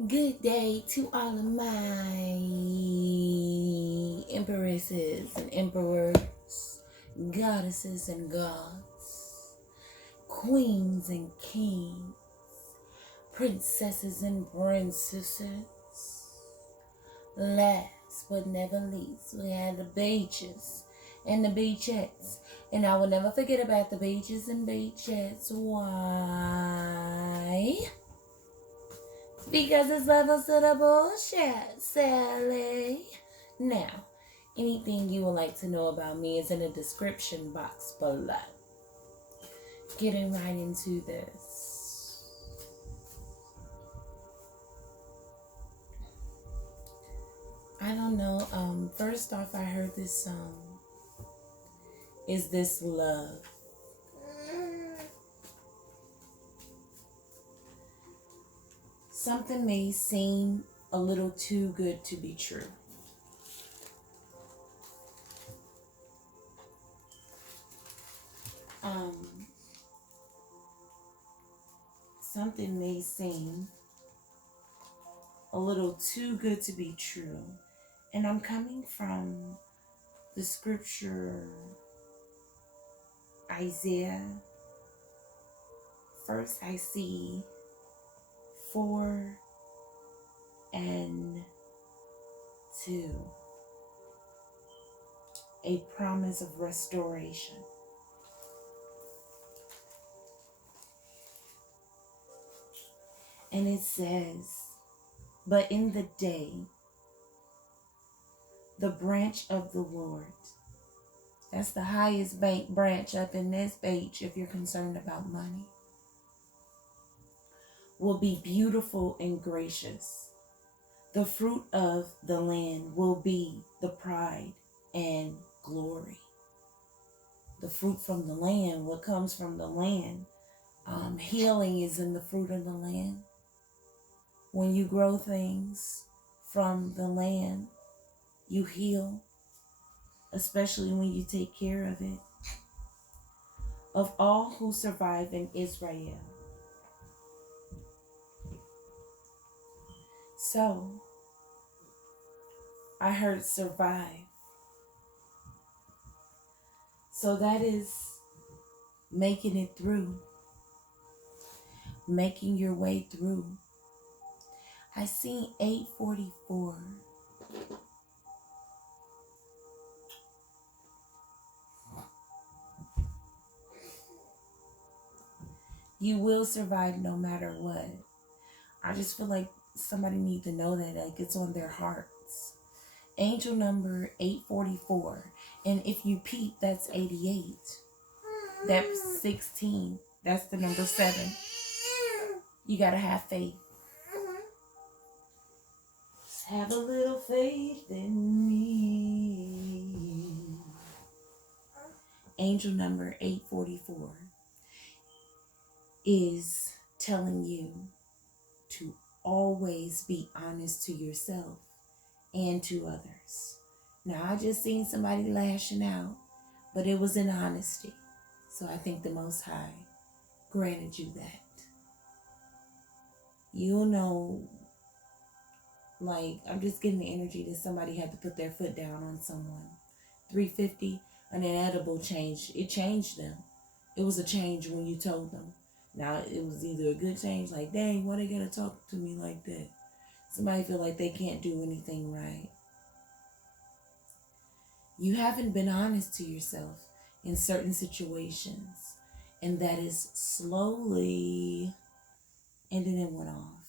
Good day to all of my empresses and emperors, goddesses and gods, queens and kings, princesses and princesses. Last but never least, we had the beaches and the beachettes. And I will never forget about the beaches and beachettes. Why? Because it's levels to the bullshit, Sally. Now, anything you would like to know about me is in the description box below. Getting right into this. I don't know. First off, I heard this song. Is This Love? Something may seem a little too good to be true. Something may seem a little too good to be true. And I'm coming from the scripture Isaiah. First I see 4 and 2. A promise of restoration. And it says, but in the day, the branch of the Lord, that's the highest branch up in this page if you're concerned about money, will be beautiful and gracious. The fruit of the land will be the pride and glory. The fruit from the land, what comes from the land. Healing is in the fruit of the land. When you grow things from the land, you heal, especially when you take care of it. Of all who survive in Israel. So, I heard survive. So that is making it through. Making your way through. I seen 844. You will survive no matter what. I just feel like somebody needs to know that, like it's on their hearts. Angel number 844. And if you peep, that's 88. That's 16. That's the number 7. You gotta have faith. Just have a little faith in me. Angel number 844 is telling you to always be honest to yourself and to others. Now, I just seen somebody lashing out, but it was in honesty. So I think the Most High granted you that. You'll know, like, I'm just getting the energy that somebody had to put their foot down on someone. 350, an inedible change. It changed them. It was a change when you told them. Now, it was either a good change, like, dang, why they gotta talk to me like that? Somebody feel like they can't do anything right. You haven't been honest to yourself in certain situations. And that is slowly, and then it went off.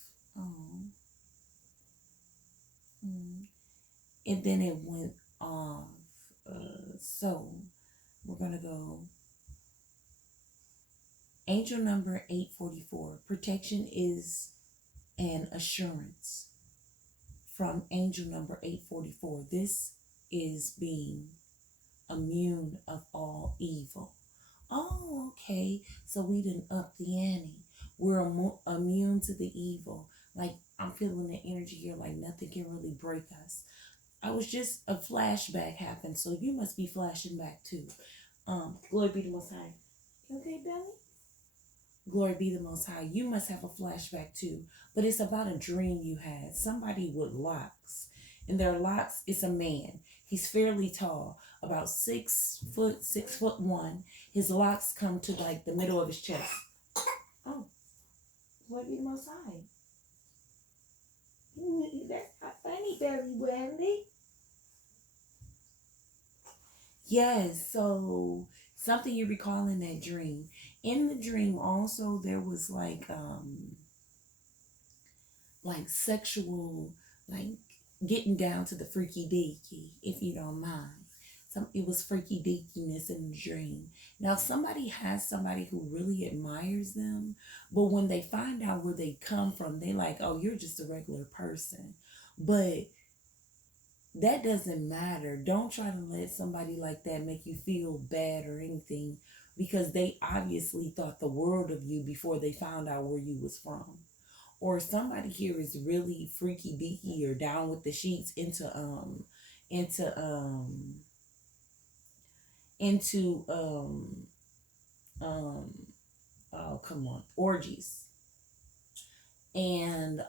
And then it went off. So, we're going to go. Angel number 844. Protection is an assurance from angel number 844. This is being immune of all evil. Oh, okay. So we didn't up the ante. We're immune to the evil. Like, I'm feeling the energy here, like nothing can really break us. I was just, a flashback happened, so you must be flashing back too. Glory be to Most High. You okay, Belly? Glory be the Most High. You must have a flashback too. But it's about a dream you had. Somebody with locks. And their locks is a man. He's fairly tall, about 6', 6'1". His locks come to like the middle of his chest. Oh, glory be the Most High. That's not funny, very well. Yes, so something you recall in that dream. In the dream also there was like sexual, like getting down to the freaky deaky, if you don't mind. It was freaky deakiness in the dream. Now somebody has somebody who really admires them, but when they find out where they come from, they like, oh, you're just a regular person. But that doesn't matter. Don't try to let somebody like that make you feel bad or anything, because they obviously thought the world of you before they found out where you was from. Or somebody here is really freaky deaky or down with the sheets into into oh come on, orgies. And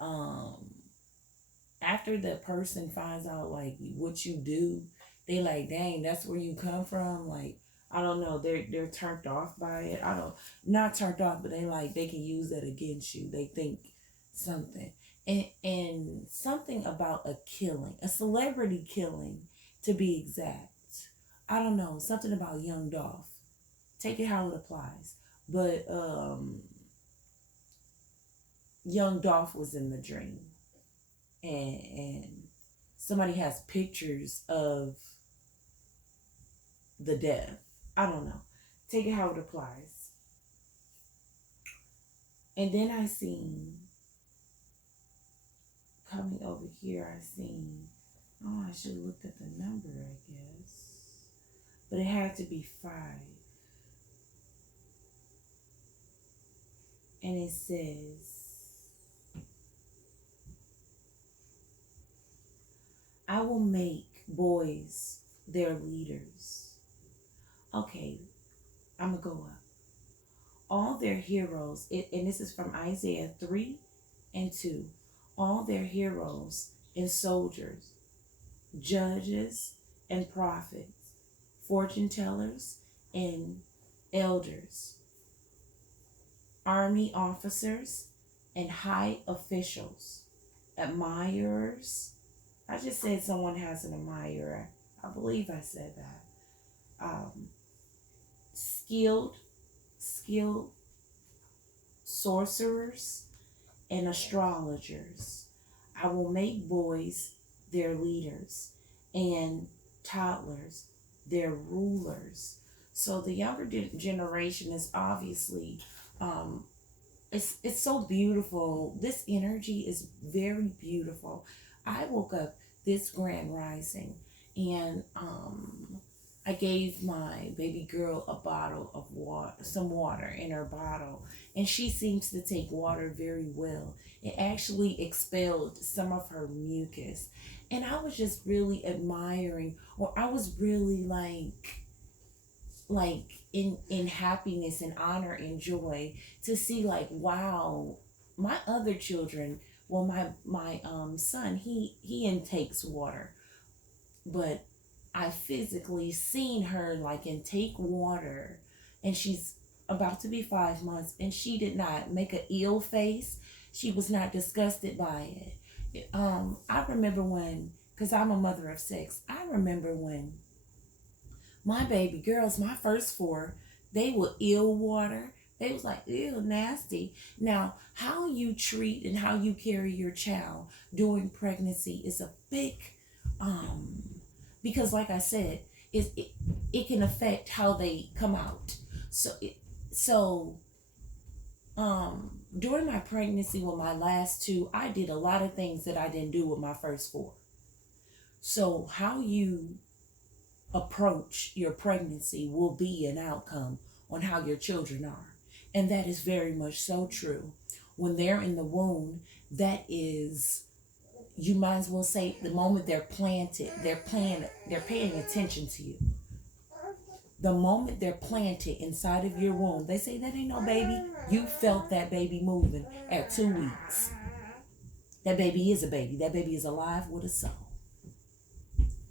after the person finds out like what you do, they like, dang, that's where you come from. Like, I don't know, they're turned off by it. I don't, not turned off, but they like, they can use that against you. They think something. And something about a killing, a celebrity killing to be exact. I don't know, something about young Dolph. Take it how it applies. But young Dolph was in the dream. And somebody has pictures of the death. I don't know. Take it how it applies. And then I seen, coming over here, I seen, oh, I should have looked at the number, I guess. But it had to be 5. And it says, I will make boys their leaders. Okay, I'm going to go up. All their heroes, and this is from Isaiah 3 and 2. All their heroes and soldiers, judges and prophets, fortune tellers and elders, army officers and high officials, admirers. I just said someone has an admirer. I believe I said that. Skilled sorcerers and astrologers. I will make boys their leaders and toddlers their rulers. So the younger generation is obviously, it's so beautiful. This energy is very beautiful. I woke up this grand rising, and I gave my baby girl a bottle of water, some water in her bottle, and she seems to take water very well. It actually expelled some of her mucus, and I was just really admiring, or I was really like in happiness and honor and joy to see, like, wow, my other children, well, my son, he intakes water, but I physically seen her like intake water, and she's about to be 5 months, and she did not make an ill face. She was not disgusted by it. I remember when, because I'm a mother of 6, I remember when my baby girls, my first 4, they were ill water. They was like, ew, nasty. Now, how you treat and how you carry your child during pregnancy is a big, because like I said, it can affect how they come out. So during my pregnancy with my last 2, I did a lot of things that I didn't do with my first 4. So how you approach your pregnancy will be an outcome on how your children are. And that is very much so true. When they're in the womb, that is, you might as well say, the moment they're planted, they're paying attention to you. The moment they're planted inside of your womb, they say that ain't no baby. You felt that baby moving at 2 weeks. That baby is a baby. That baby is alive with a soul.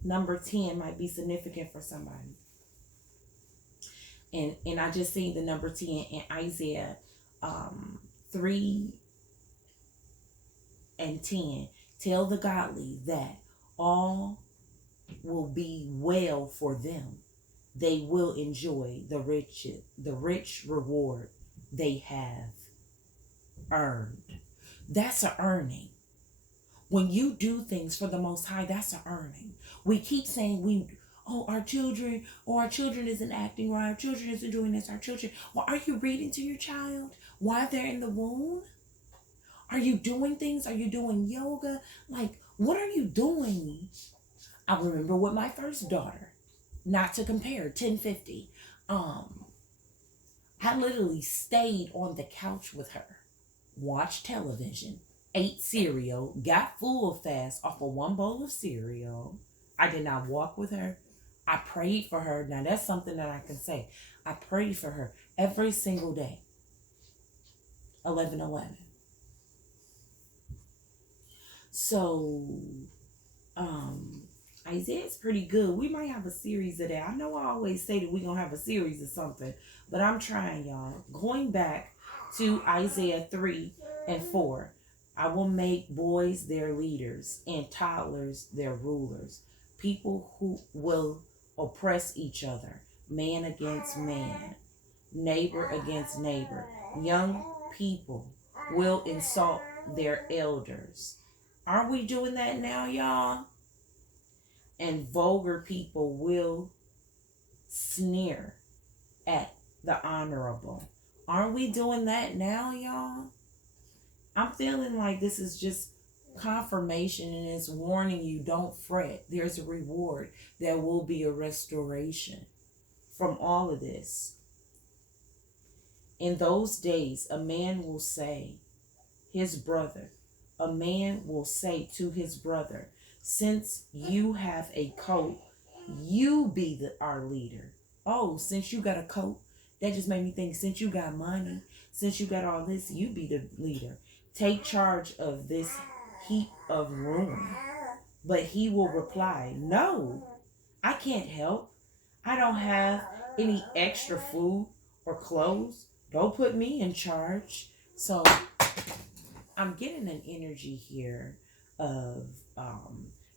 Number 10 might be significant for somebody. And I just seen the number 10 in Isaiah 3 and 10. Tell the godly that all will be well for them. They will enjoy the rich reward they have earned. That's a earning. When you do things for the Most High, that's an earning. We keep saying our children isn't acting right, our children isn't doing this, our children. Well, are you reading to your child while they're in the womb? Are you doing things? Are you doing yoga? Like, what are you doing? I remember with my first daughter, not to compare, 1050. I literally stayed on the couch with her, watched television, ate cereal, got full fast off of one bowl of cereal. I did not walk with her. I prayed for her. Now that's something that I can say. I prayed for her every single day. 11:11. So, Isaiah's pretty good. We might have a series of that. I know I always say that we're going to have a series of something, but I'm trying, y'all. Going back to Isaiah 3 and 4. I will make boys their leaders and toddlers their rulers. People who will oppress each other. Man against man. Neighbor against neighbor. Young people will insult their elders. Are we doing that now, y'all? And vulgar people will sneer at the honorable. Aren't we doing that now, y'all? I'm feeling like this is just confirmation, and it's warning you, don't fret. There's a reward. There will be a restoration from all of this. In those days, a man will say to his brother, since you have a coat, you be our leader. Oh, since you got a coat, that just made me think, since you got money, since you got all this, you be the leader. Take charge of this heap of ruin. But he will reply, no, I can't help. I don't have any extra food or clothes. Don't put me in charge. So I'm getting an energy here of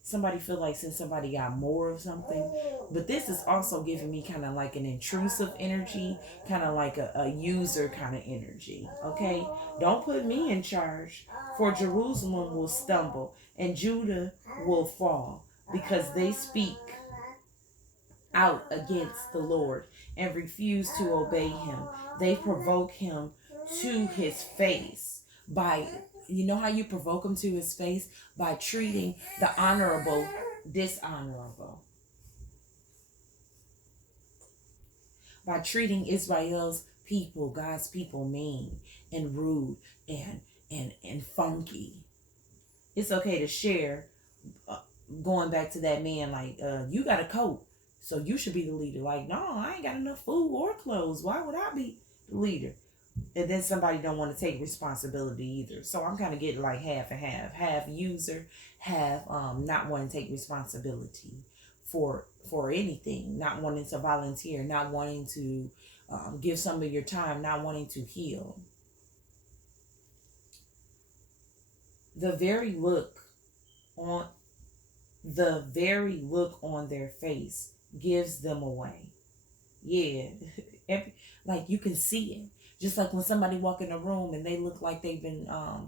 somebody feel like since somebody got more of something, but this is also giving me kind of like an intrusive energy, kind of like a user kind of energy. Okay, don't put me in charge, for Jerusalem will stumble and Judah will fall, because they speak out against the Lord and refuse to obey him. They provoke him to his face by, you know how you provoke him to his face? By treating the honorable dishonorable. By treating Israel's people, God's people, mean and rude and funky. It's okay to share, going back to that man, like, you got a coat, so you should be the leader. Like, no, I ain't got enough food or clothes. Why would I be the leader? And then somebody don't want to take responsibility either. So I'm kind of getting like half and half. Half user, half not wanting to take responsibility for anything. Not wanting to volunteer. Not wanting to give some of your time. Not wanting to heal. The very look on their face gives them away. Yeah. Like you can see it. Just like when somebody walk in a room and they look like they've been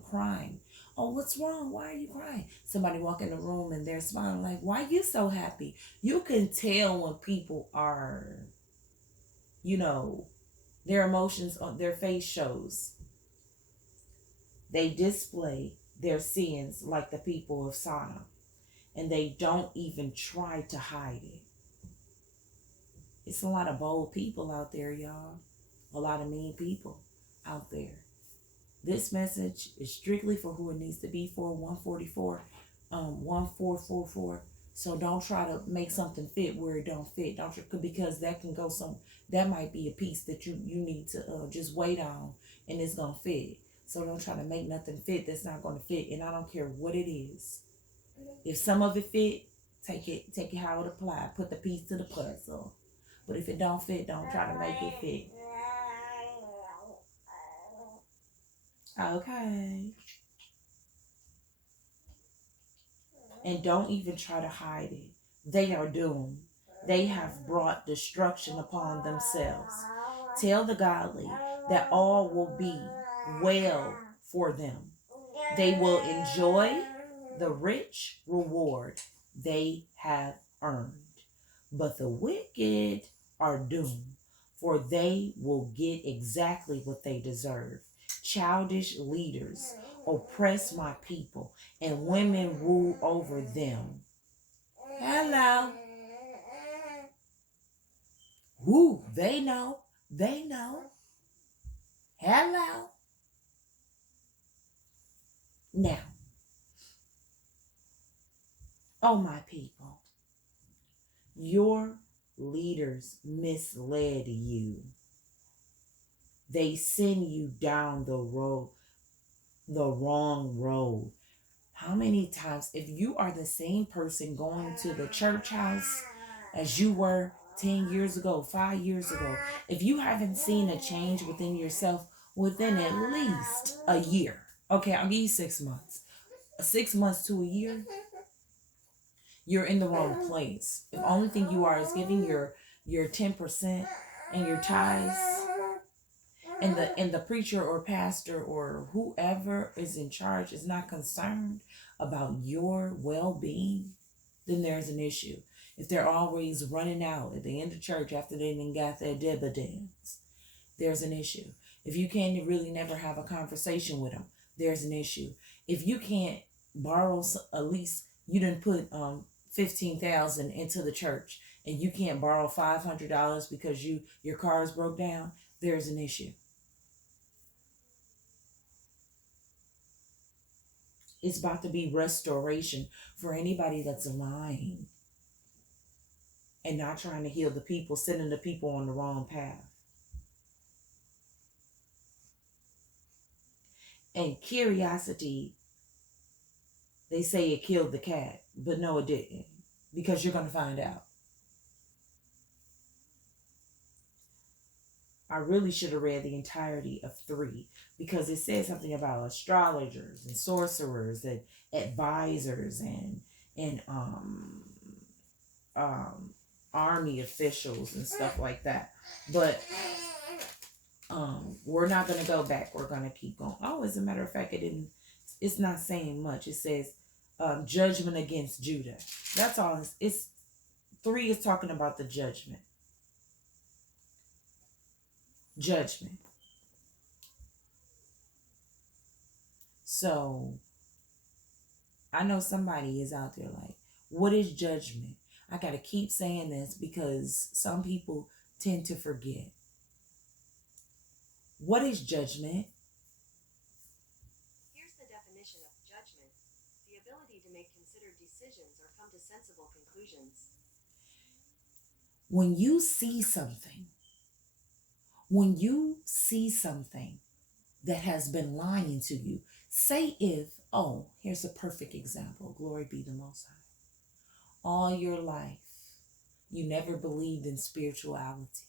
crying. Oh, what's wrong? Why are you crying? Somebody walk in the room and they're smiling, like, why are you so happy? You can tell when people are, their emotions on their face shows. They display their sins like the people of Sodom, and they don't even try to hide it. It's a lot of bold people out there, y'all. A lot of mean people out there. This message is strictly for who it needs to be for. 144, 1444. So don't try to make something fit where it don't fit. Don't try, because that can go that might be a piece that you need to just wait on, and it's gonna fit. So don't try to make nothing fit that's not gonna fit. And I don't care what it is. If some of it fit, take it how it apply. Put the piece to the puzzle. But if it don't fit, don't try to make it fit. Okay. And don't even try to hide it. They are doomed. They have brought destruction upon themselves. Tell the godly that all will be well for them. They will enjoy the rich reward they have earned. But the wicked are doomed, for they will get exactly what they deserve. Childish leaders oppress my people, and women rule over them. Hello. Woo, they know. They know. Hello. Now, oh my people, your leaders misled you. They send you down the road, the wrong road. How many times, if you are the same person going to the church house as you were 10 years ago, 5 years ago, if you haven't seen a change within yourself within at least a year, okay, I'll give you 6 months. 6 months to a year, you're in the wrong place. The only thing you are is giving your 10% and your tithes, and the preacher or pastor or whoever is in charge is not concerned about your well-being, then there's an issue. If they're always running out at the end of church after they done got their dividends, there's an issue. If you can't really never have a conversation with them, there's an issue. If you can't borrow, at least you didn't put $15,000 into the church, and you can't borrow $500 because your car's broke down, there's an issue. It's about to be restoration for anybody that's lying and not trying to heal the people, sending the people on the wrong path. And curiosity, they say it killed the cat, but no, it didn't, because you're going to find out. I really should have read the entirety of 3, because it says something about astrologers and sorcerers and advisors and army officials and stuff like that. But we're not going to go back. We're going to keep going. Oh, as a matter of fact, it's not saying much. It says judgment against Judah. That's all. It's 3 is talking about the judgment. Judgment. So I know somebody is out there like, what is judgment? I got to keep saying this because some people tend to forget. What is judgment? Here's the definition of judgment: the ability to make considered decisions or come to sensible conclusions. When you see something that has been lying to you, say here's a perfect example. Glory be the Most High. All your life, you never believed in spirituality.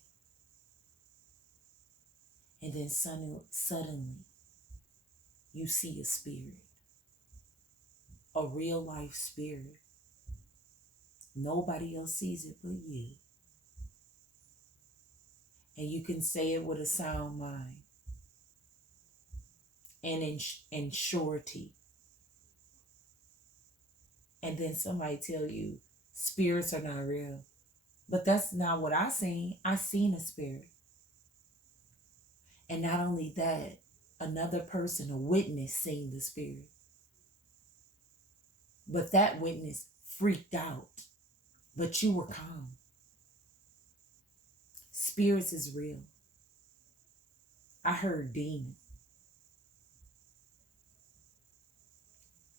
And then suddenly, you see a spirit, a real life spirit. Nobody else sees it but you. And you can say it with a sound mind and in surety. And then somebody tell you spirits are not real. But that's not what I seen. I seen a spirit. And not only that, another person, a witness, seen the spirit. But that witness freaked out. But you were calm. Spirits is real. I heard demon.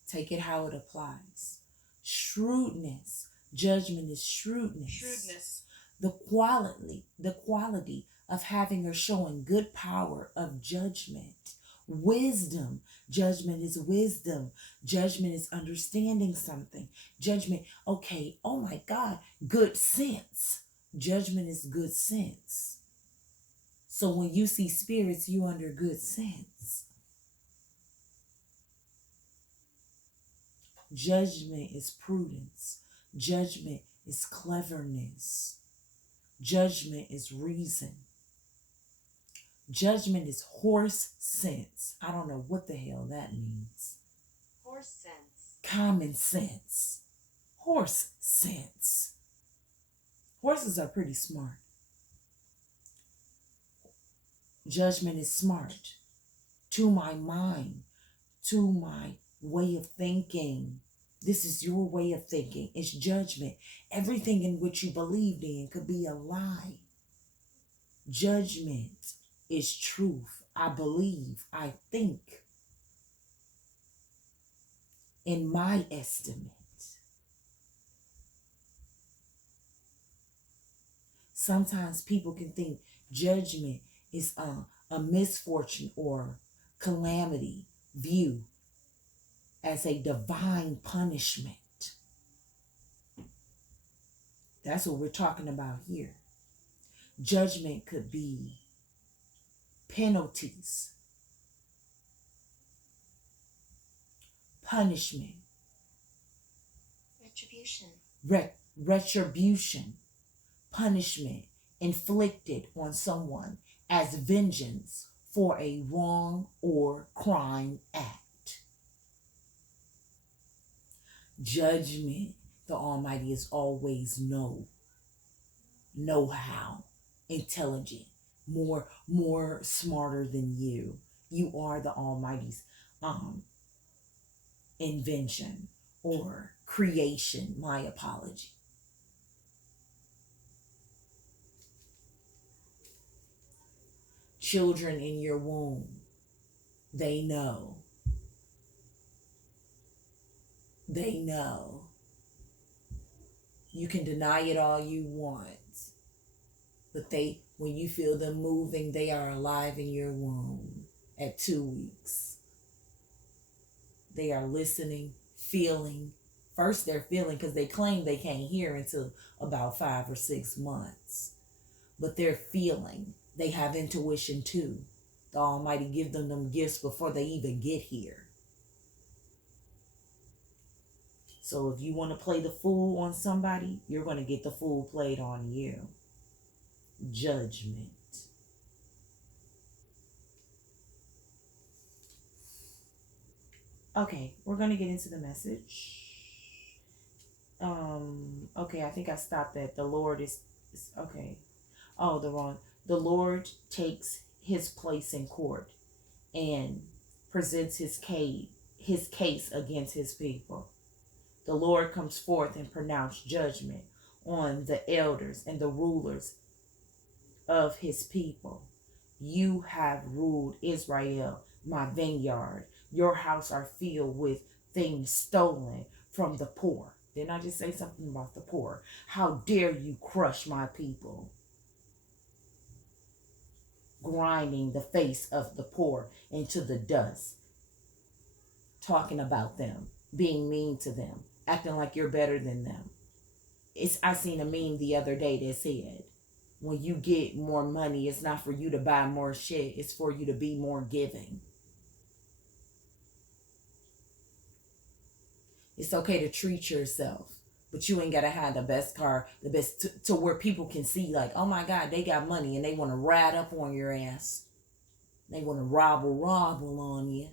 Take it how it applies. Shrewdness. Judgment is shrewdness. The quality of having or showing good power of judgment. Wisdom. Judgment is wisdom. Judgment is understanding something. Judgment, okay, oh my God, good sense. Judgment is good sense. So when you see spirits, you under good sense. Judgment is prudence. Judgment is cleverness. Judgment is reason. Judgment is horse sense. I don't know what the hell that means. Horse sense. Common sense. Horse sense. Horses are pretty smart. Judgment is smart. To my mind, to my way of thinking. This is your way of thinking. It's judgment. Everything in which you believed in could be a lie. Judgment is truth. I believe, I think. In my estimate. Sometimes people can think judgment is a misfortune or calamity view as a divine punishment. That's what we're talking about here. Judgment could be penalties, punishment, retribution, punishment inflicted on someone as vengeance for a wrong or crime act. Judgment, the Almighty is always know-how, intelligent, more smarter than you. You are the Almighty's invention or creation. My apology. Children in your womb, they know. They know. You can deny it all you want, but when you feel them moving, they are alive in your womb at 2 weeks. They are listening, feeling. First they're feeling because they claim they can't hear until about 5 or 6 months. But they're feeling. They have intuition too. The Almighty give them gifts before they even get here. So if you want to play the fool on somebody, you're going to get the fool played on you. Judgment. Okay, we're going to get into the message. Okay, I think I stopped at the Lord is okay. Oh, the Lord takes his place in court and presents his case against his people. The Lord comes forth and pronounces judgment on the elders and the rulers of his people. You have ruled Israel, my vineyard. Your house are filled with things stolen from the poor. Didn't I just say something about the poor? How dare you crush my people? Grinding the face of the poor into the dust. Talking about them. Being mean to them. Acting like you're better than them. I seen a meme the other day that said, when you get more money, it's not for you to buy more shit. It's for you to be more giving. It's okay to treat yourself, but you ain't got to have the best car, the best to where people can see like, oh my God, they got money and they want to ride up on your ass. They want to robble on you.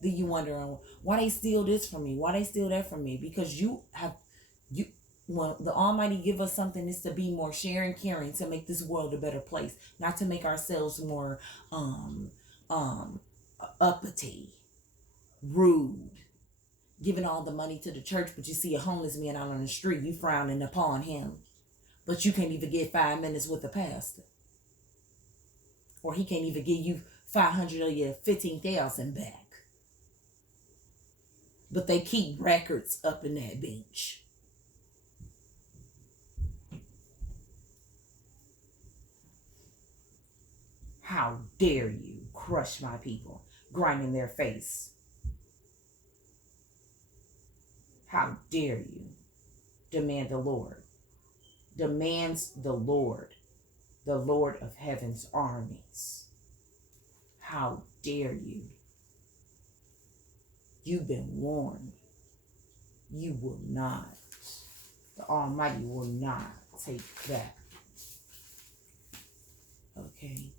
Then you wonder why they steal this from me? Why they steal that from me? Because when the Almighty give us something, is to be more sharing, caring, to make this world a better place, not to make ourselves more uppity, rude, giving all the money to the church, but you see a homeless man out on the street, you frowning upon him, but you can't even get 5 minutes with the pastor, or he can't even give you 500 of your 15,000 back. But they keep records up in that bench. How dare you crush my people, grinding their face. How dare you, demand the Lord. Demands the Lord of heaven's armies. How dare you? You've been warned. You will not. The Almighty will not take that. Okay.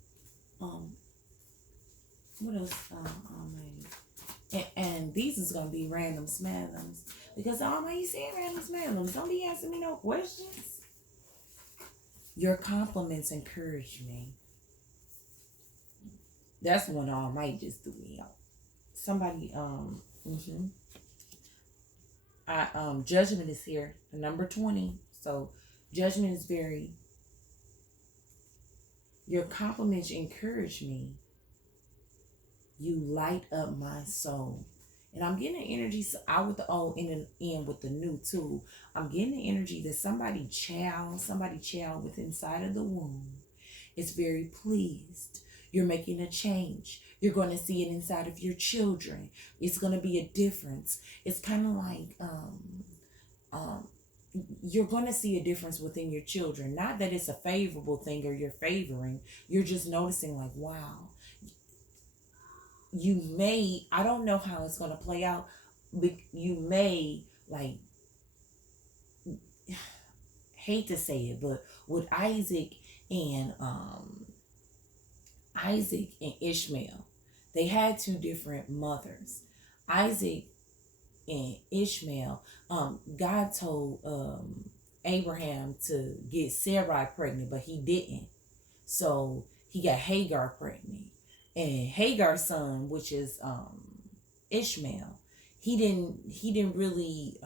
What else? Almighty. And these is gonna be random smathums because the Almighty said random smathums. Don't be asking me no questions. Your compliments encourage me. That's one Almighty just threw me out. Somebody, judgment is here, number 20. So judgment is your compliments encourage me. You light up my soul. And I'm getting the energy out with the old in with the new too. I'm getting the energy that somebody child with inside of the womb is very pleased. You're making a change. You're going to see it inside of your children. It's going to be a difference. It's kind of like you're going to see a difference within your children. Not that it's a favorable thing or you're favoring. You're just noticing like, wow. You may, I don't know how it's going to play out, but you may, like, hate to say it, but with Isaac and Ishmael, they had two different mothers. Isaac and Ishmael, God told Abraham to get Sarai pregnant, but he didn't. So he got Hagar pregnant. And Hagar's son, which is Ishmael, he didn't really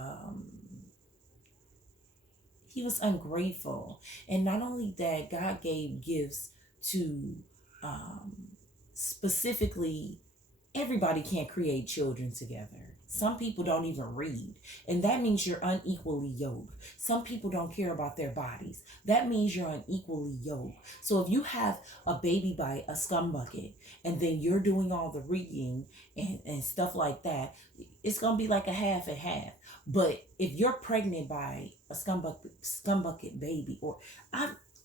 he was ungrateful. And not only that, God gave gifts to specifically, everybody can't create children together. Some people don't even read. And that means you're unequally yoked. Some people don't care about their bodies. That means you're unequally yoked. So if you have a baby by a scumbucket and then you're doing all the reading and stuff like that, it's going to be like a half and half. But if you're pregnant by a scumbucket baby, or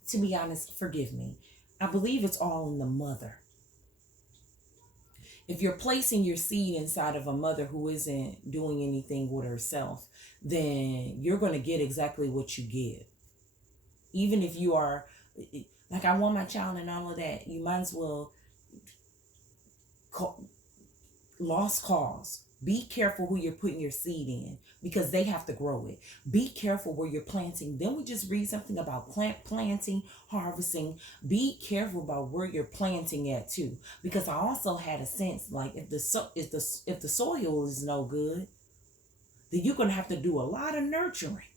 to be honest, forgive me, I believe it's all in the mother. If you're placing your seed inside of a mother who isn't doing anything with herself, then you're going to get exactly what you give. Even if you are, like, I want my child and all of that, you might as well, lost cause. Be careful who you're putting your seed in because they have to grow it. Be careful where you're planting. Then we just read something about planting, harvesting. Be careful about where you're planting at too, because I also had a sense like if the soil is no good, then you're gonna have to do a lot of nurturing.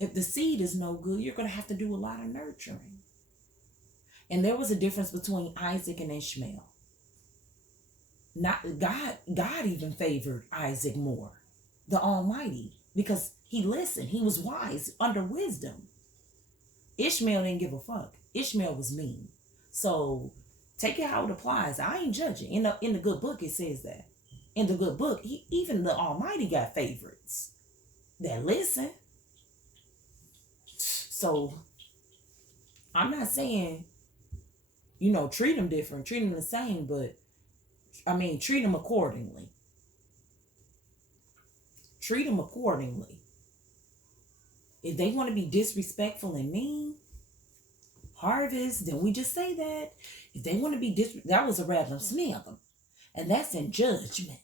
If the seed is no good, you're gonna have to do a lot of nurturing. And there was a difference between Isaac and Ishmael. Not God even favored Isaac more, the Almighty, because he listened. He was wise under wisdom. Ishmael didn't give a fuck. Ishmael was mean. So take it how it applies. I ain't judging. In the good book, it says that. In the good book, even the Almighty got favorites that listen. So I'm not saying, treat them different, treat them the same, but treat them accordingly. Treat them accordingly. If they want to be disrespectful and mean, harvest, then we just say that. If they want to be that was a random smathum. And that's in judgment.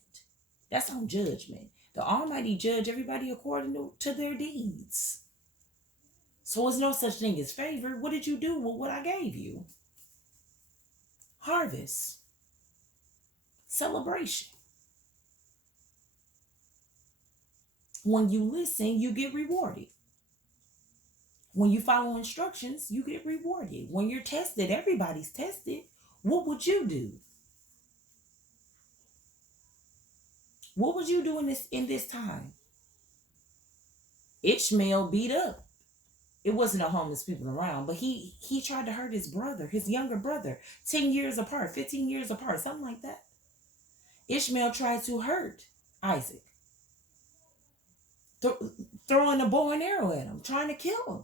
That's on judgment. The Almighty judge everybody according to their deeds. So there's no such thing as favor. What did you do with what I gave you? Harvest. Celebration. When you listen, you get rewarded. When you follow instructions, you get rewarded. When you're tested, everybody's tested. What would you do? What would you do in this time? Ishmael beat up it wasn't no homeless people around, but he tried to hurt his brother, his younger brother, 10 years apart, 15 years apart, something like that. Ishmael tried to hurt Isaac, throwing a bow and arrow at him, trying to kill him.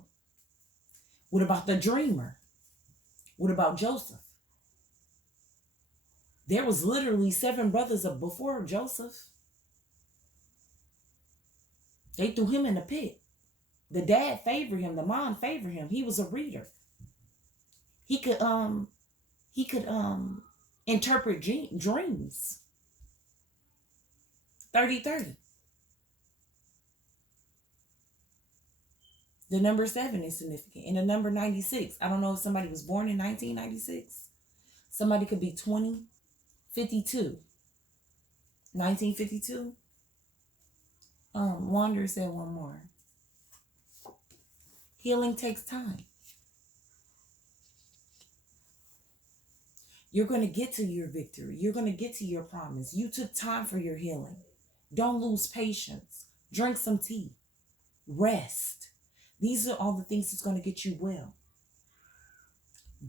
What about the dreamer? What about Joseph? There was literally 7 brothers before Joseph. They threw him in the pit. The dad favored him. The mom favored him. He was a reader. He could interpret dreams. 30-30. The number 7 is significant. And the number 96. I don't know if somebody was born in 1996. Somebody could be 20, 52. 1952. Wander said one more. Healing takes time. You're going to get to your victory. You're going to get to your promise. You took time for your healing. Don't lose patience. Drink some tea. Rest. These are all the things that's going to get you well.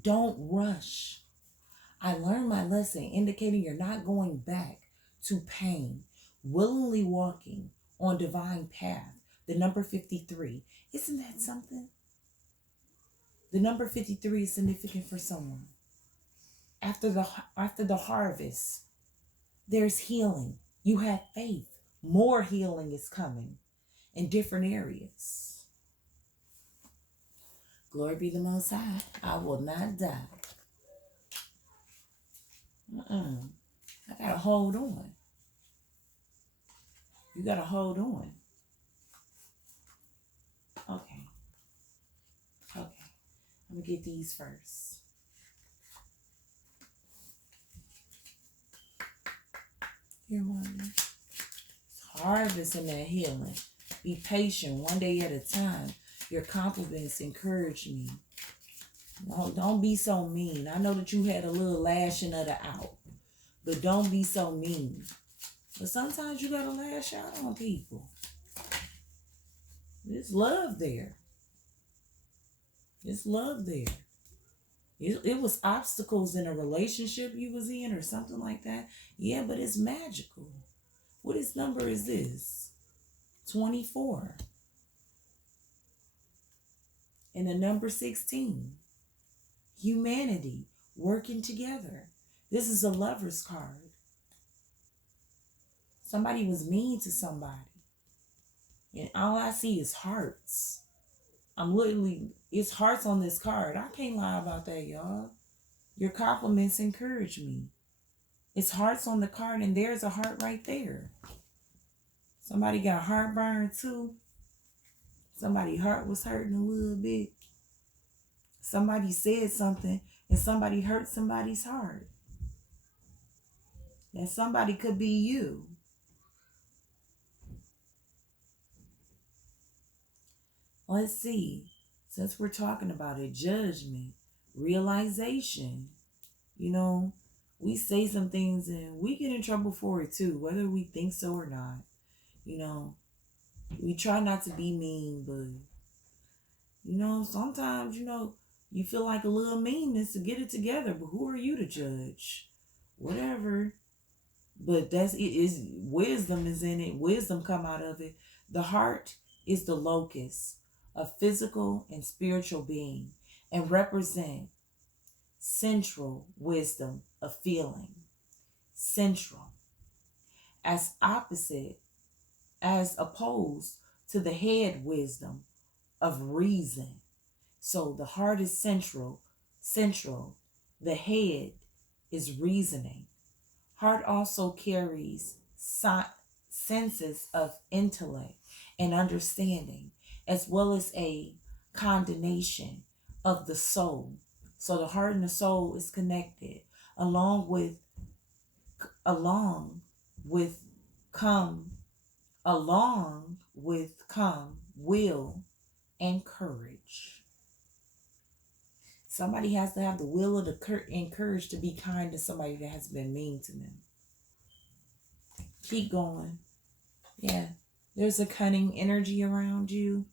Don't rush. I learned my lesson, indicating you're not going back to pain. Willingly walking on divine path. The number 53. Isn't that something? The number 53 is significant for someone. After the harvest, there's healing. You have faith. More healing is coming in different areas. Glory be the Most High. I will not die. I gotta hold on. You gotta hold on. Okay. I'm gonna get these first. Here, one. Harvest and that healing. Be patient, one day at a time. Your compliments encourage me. Don't be so mean. I know that you had a little lashing of the out, but don't be so mean. But sometimes you gotta lash out on people. There's love there. There's love there. It was obstacles in a relationship you was in or something like that. Yeah, but it's magical. What number is this? 24. And the number 16. Humanity working together. This is a lover's card. Somebody was mean to somebody. And all I see is hearts. It's hearts on this card. I can't lie about that, y'all. Your compliments encourage me. It's hearts on the card, and there's a heart right there. Somebody got heartburn too. Somebody's heart was hurting a little bit. Somebody said something, and somebody hurt somebody's heart. And somebody could be you. Let's see. Since we're talking about it, judgment, realization. We say some things and we get in trouble for it too, whether we think so or not. We try not to be mean, but, sometimes, you feel like a little meanness to get it together, but who are you to judge? Whatever. But wisdom is in it. Wisdom come out of it. The heart is the locus of physical and spiritual being and represent central wisdom of feeling. Central. As opposed to the head wisdom of reason. So the heart is central. The head is reasoning. Heart also carries senses of intellect and understanding, as well as a condemnation of the soul. So the heart and the soul is connected, along with come will and courage. Somebody has to have the will and courage to be kind to somebody that has been mean to them. Keep going. Yeah, there's a cunning energy around you.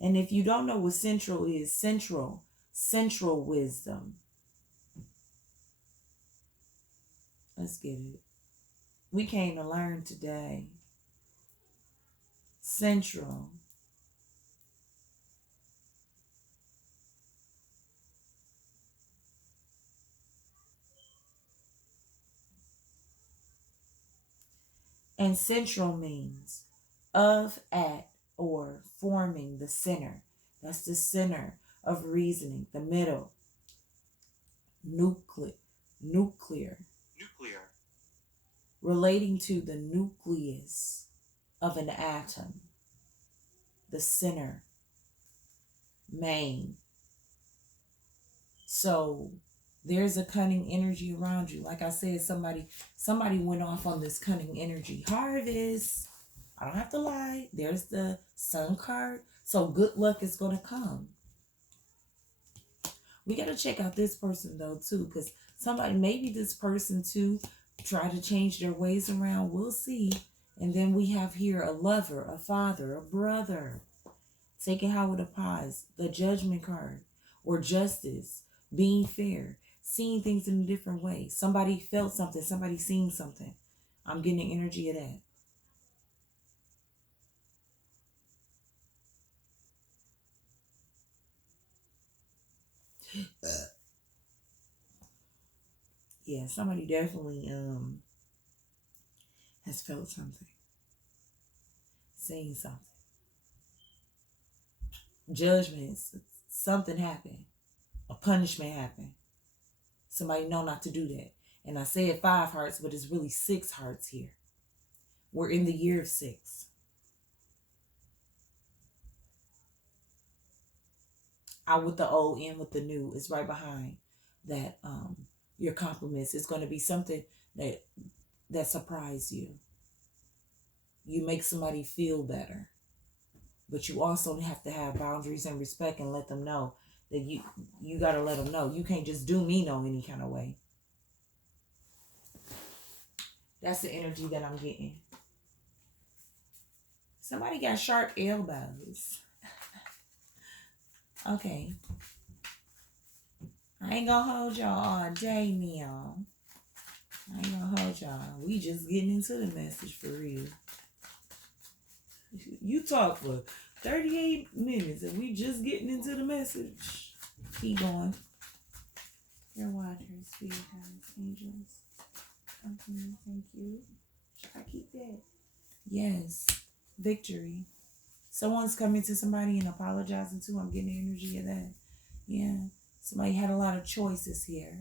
And if you don't know what central is, central wisdom. Let's get it. We came to learn today. Central. And central means of, at, or forming the center. That's the center of reasoning, the middle. Nuclear. Relating to the nucleus of an atom. The center. Main. So there's a cunning energy around you. Like I said, somebody went off on this cunning energy. Harvest. I don't have to lie. There's the sun card. So good luck is going to come. We got to check out this person though too, because maybe this person too try to change their ways around. We'll see. And then we have here a lover, a father, a brother. Taking Howard of Pies, the judgment card, or justice, being fair, seeing things in a different way. Somebody felt something, somebody seen something. I'm getting the energy of that. Yeah, somebody definitely has felt something, seen something. Judgments, something happened, a punishment happened. Somebody know not to do that. And I said 5 hearts, but it's really 6 hearts here. We're in the year of 6. Out with the old, in with the new. It's right behind that. Your compliments is going to be something that surprised you. You make somebody feel better, but you also have to have boundaries and respect and let them know that you got to let them know you can't just do me no any kind of way. That's the energy that I'm getting. Somebody got sharp elbows. Okay. I ain't gonna hold y'all all day, meow. I ain't gonna hold y'all. We just getting into the message for real. You talk for 38 minutes and we just getting into the message. Keep going. Your waters, spirit guides, angels. Okay, thank you. Should I keep that? Yes. Victory. Someone's coming to somebody and apologizing to. I'm getting the energy of that. Yeah. Somebody had a lot of choices here.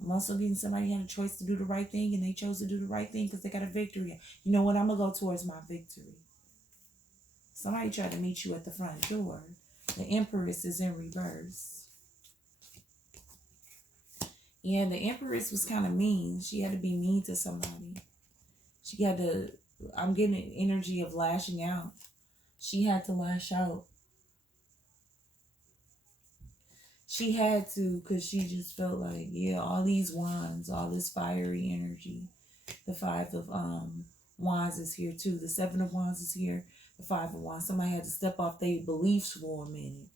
I'm also getting somebody had a choice to do the right thing and they chose to do the right thing because they got a victory. You know what? I'm going to go towards my victory. Somebody tried to meet you at the front door. The Empress is in reverse. Yeah, the Empress was kind of mean. She had to be mean to somebody. She had to, I'm getting an energy of lashing out. She had to lash out. She had to because she just felt like, yeah, all these wands, all this fiery energy. The 5 of wands is here too. The 7 of wands is here. The 5 of wands. Somebody had to step off their beliefs for a minute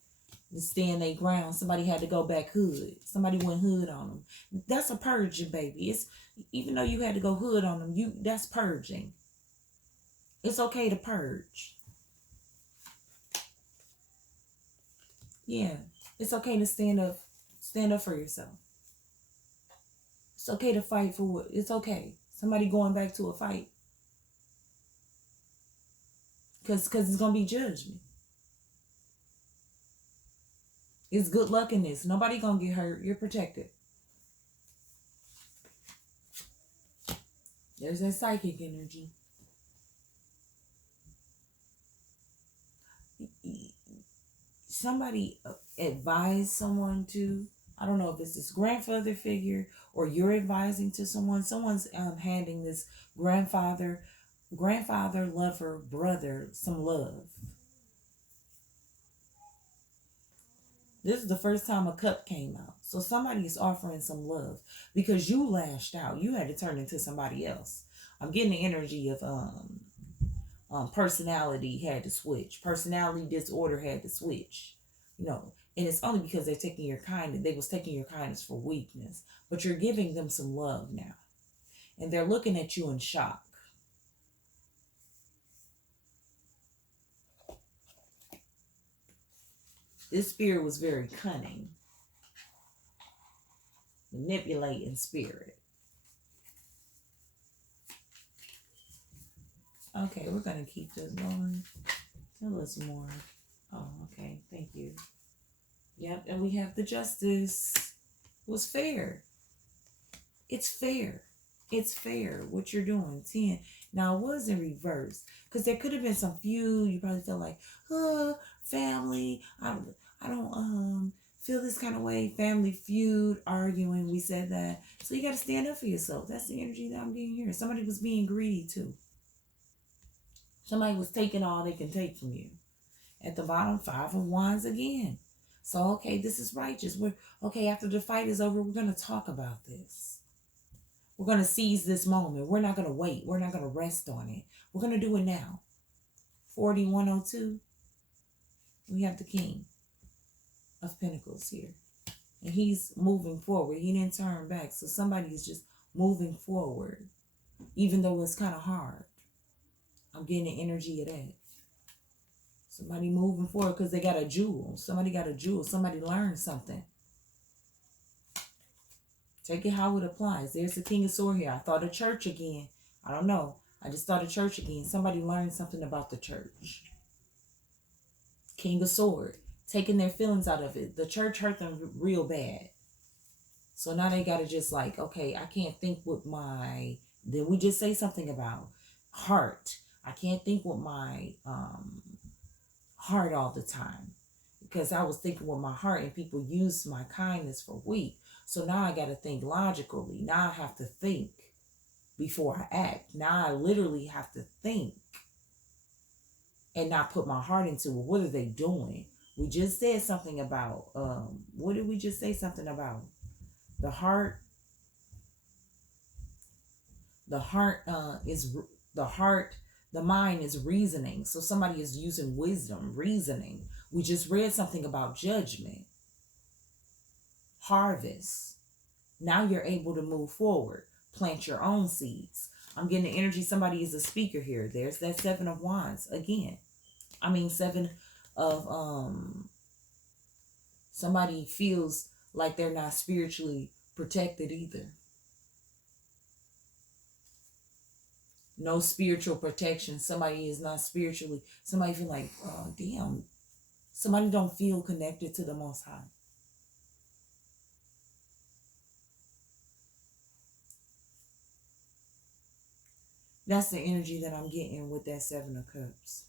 and stand their ground. Somebody had to go back hood. Somebody went hood on them. That's a purging, baby. It's even though you had to go hood on them, that's purging. It's okay to purge. Yeah. It's okay to stand up for yourself. It's okay to fight for what it's okay. Somebody going back to a fight. Because it's going to be judgment. It's good luck in this. Nobody going to get hurt. You're protected. There's that psychic energy. Somebody advised someone to, I don't know if it's this grandfather figure or you're advising to someone. Someone's handing this grandfather, lover, brother some love. This is the first time a cup came out. So somebody is offering some love because you lashed out. You had to turn into somebody else. I'm getting the energy of personality had to switch. Personality disorder had to switch. And it's only because they're taking your kindness. They was taking your kindness for weakness. But you're giving them some love now. And they're looking at you in shock. This spirit was very cunning. Manipulating spirit. Okay, we're going to keep this going. Tell us more. Oh, okay. Thank you. Yep, and we have the justice. It was fair. It's fair. It's fair what you're doing. 10. Now, it was in reverse. Because there could have been some feud. You probably felt like, family. I don't feel this kind of way. Family feud, arguing. We said that. So you got to stand up for yourself. That's the energy that I'm getting here. Somebody was being greedy too. Somebody was taking all they can take from you. At the bottom, 5 of Wands again. So, okay, this is righteous. After the fight is over, we're going to talk about this. We're going to seize this moment. We're not going to wait. We're not going to rest on it. We're going to do it now. 4102. We have the King of Pentacles here. And he's moving forward. He didn't turn back. So somebody is just moving forward. Even though it's kind of hard. I'm getting the energy of that. Somebody moving forward because they got a jewel. Somebody got a jewel. Somebody learned something. Take it how it applies. There's the King of Swords here. I thought of church again. I don't know. I just thought of church again. Somebody learned something about the church. King of Swords. Taking their feelings out of it. The church hurt them real bad. So now they got to just like, okay, I can't think with my... Did we just say something about heart? I can't think with my heart all the time. Because I was thinking with my heart and people used my kindness for weak. So now I got to think logically. Now I have to think before I act. Now I literally have to think and not put my heart into it. What are they doing? We just said something about, what did we just say something about? The heart. The mind is reasoning. So somebody is using wisdom, reasoning. We just read something about judgment. Harvest. Now you're able to move forward. Plant your own seeds. I'm getting the energy. Somebody is a speaker here. There's that 7 of Wands again. 7 of somebody feels like they're not spiritually protected either. No spiritual protection. Somebody is not spiritually. Somebody feel like, oh damn. Somebody don't feel connected to the Most High. That's the energy that I'm getting with that 7 of Cups.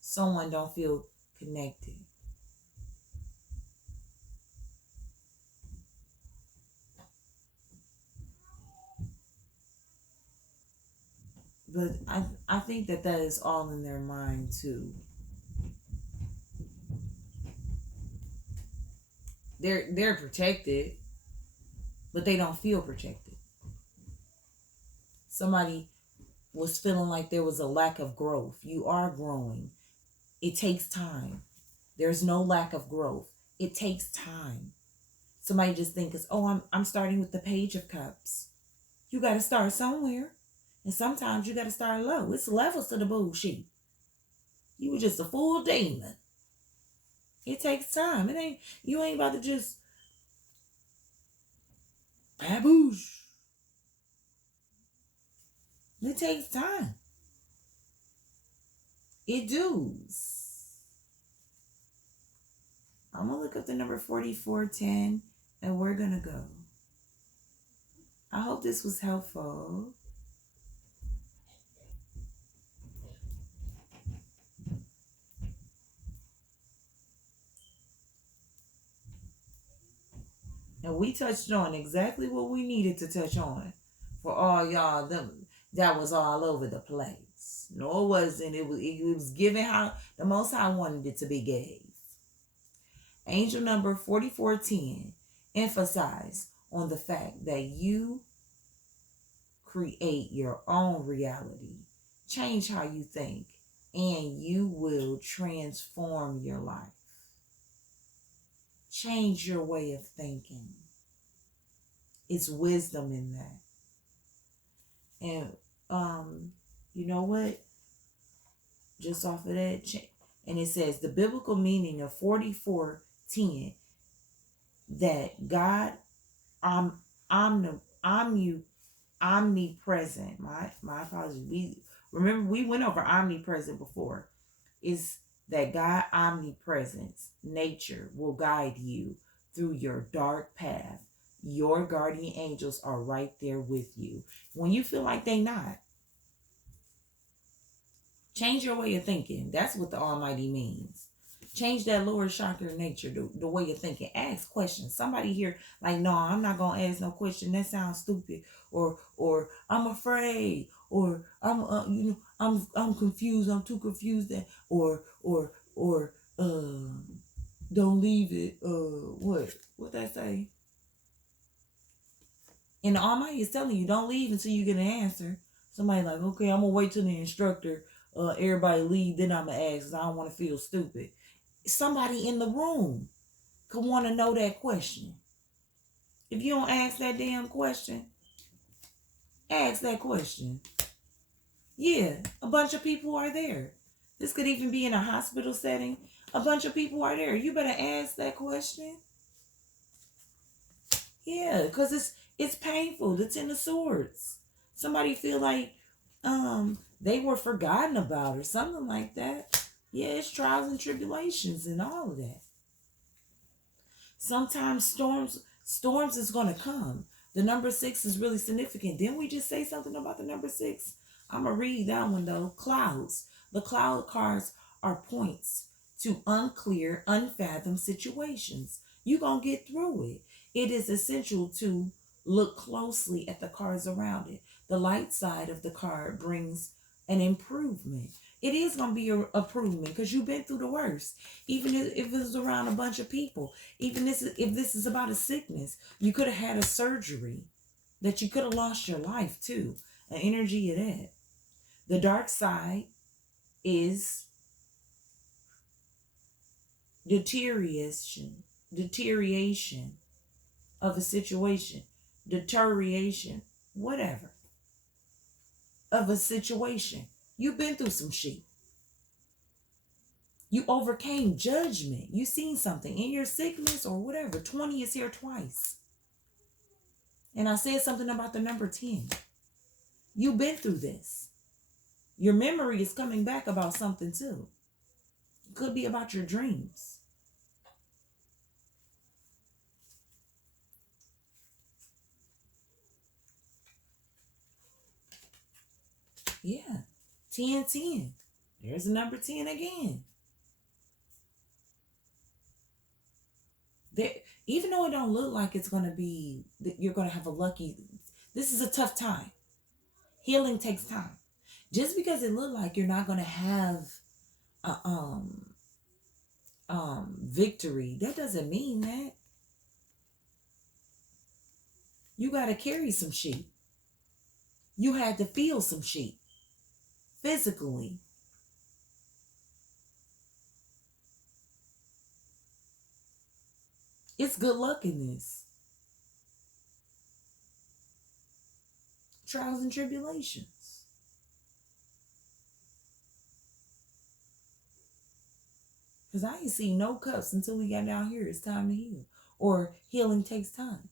Someone don't feel connected. But I think that is all in their mind too. They're protected, but they don't feel protected. Somebody was feeling like there was a lack of growth. You are growing. It takes time. There's no lack of growth. It takes time. Somebody just thinks, oh, I'm starting with the Page of Cups. You got to start somewhere. And sometimes you got to start low. It's levels to the bullshit. You were just a full demon. It takes time. You ain't about to just baboosh. It takes time. It does. I'm going to look up the number 4410 and we're going to go. I hope this was helpful. And we touched on exactly what we needed to touch on. For all y'all, that was all over the place. No, it wasn't. It was given how the Most High wanted it to be gave. Angel number 4410 emphasize on the fact that you create your own reality. Change how you think, and you will transform your life. Change your way of thinking. It's wisdom in that. And you know what? Just off of that, and it says the biblical meaning of 44:10, that God omnipresent. My apologies. We went over omnipresent before. Is that God omnipresence, nature will guide you through your dark path. Your guardian angels are right there with you. When you feel like they not, change your way of thinking. That's what the Almighty means. Change that lower chakra nature, the way you're thinking. Ask questions. Somebody here like, no, I'm not gonna ask no question. That sounds stupid. Or I'm afraid. Or I'm confused. I'm too confused. Or don't leave it. What that say? And the Almighty is telling you, don't leave until you get an answer. Somebody like, okay, I'm gonna wait till the instructor, everybody leave, then I'm gonna ask, because I don't want to feel stupid. Somebody in the room could want to know that question. If you don't ask that damn question, ask that question. Yeah, a bunch of people are there. This could even be in a hospital setting. A bunch of people are there. You better ask that question. Yeah, because it's painful. The Ten of Swords. Somebody feel like they were forgotten about or something like that. Yeah, it's trials and tribulations and all of that. Sometimes storms is going to come. The number 6 is really significant. Didn't we just say something about the number 6? I'm going to read that one though. Clouds. The cloud cards are points to unclear, unfathomed situations. You're going to get through it. It is essential to look closely at the cards around it. The light side of the card brings an improvement. It is going to be an improvement because you've been through the worst. Even if it's around a bunch of people. Even if this is about a sickness. You could have had a surgery that you could have lost your life too. An energy of that. The dark side is deterioration of a situation, deterioration, whatever, of a situation. You've been through some shit. You overcame judgment. You seen something in your sickness or whatever. 20 is here twice. And I said something about the number 10. You've been through this. Your memory is coming back about something too. It could be about your dreams. Yeah. 10, 10. There's the number 10 again. There, even though it don't look like it's going to be, you're going to have a lucky, this is a tough time. Healing takes time. Just because it look like you're not going to have a victory, that doesn't mean that. You got to carry some shit. You had to feel some shit physically. It's good luck in this. Trials and tribulations. Because I ain't seen no cups until we got down here. It's time to heal. Or healing takes time.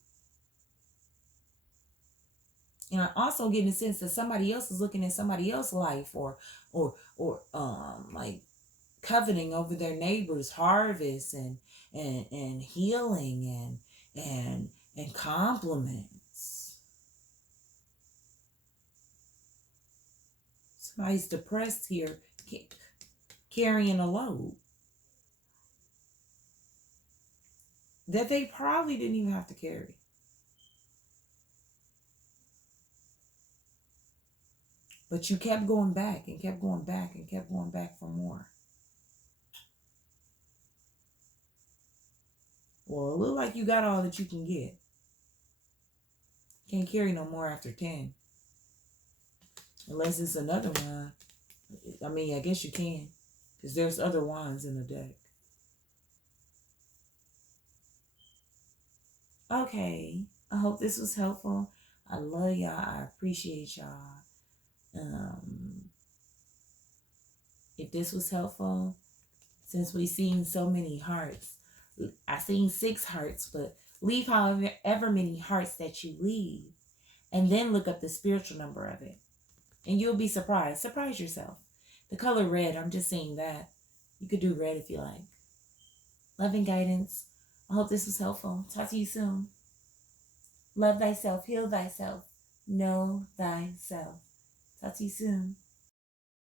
And I also get in the sense that somebody else is looking at somebody else's life or like coveting over their neighbor's harvest and healing and compliments. Somebody's depressed here, carrying a load that they probably didn't even have to carry. But you kept going back and kept going back and kept going back for more. Well, it look like you got all that you can get. Can't carry no more after 10. Unless it's another wand. I mean, I guess you can. Because there's other wands in the deck. Okay. I hope this was helpful. I love y'all. I appreciate y'all. If this was helpful, since we've seen so many hearts, I seen 6 hearts, but leave however many hearts that you leave, and then look up the spiritual number of it, and you'll be surprised. Surprise yourself. The color red, I'm just saying that. You could do red if you like. Love and guidance. I hope this was helpful. Talk to you soon. Love thyself. Heal thyself. Know thyself. Talk to you soon.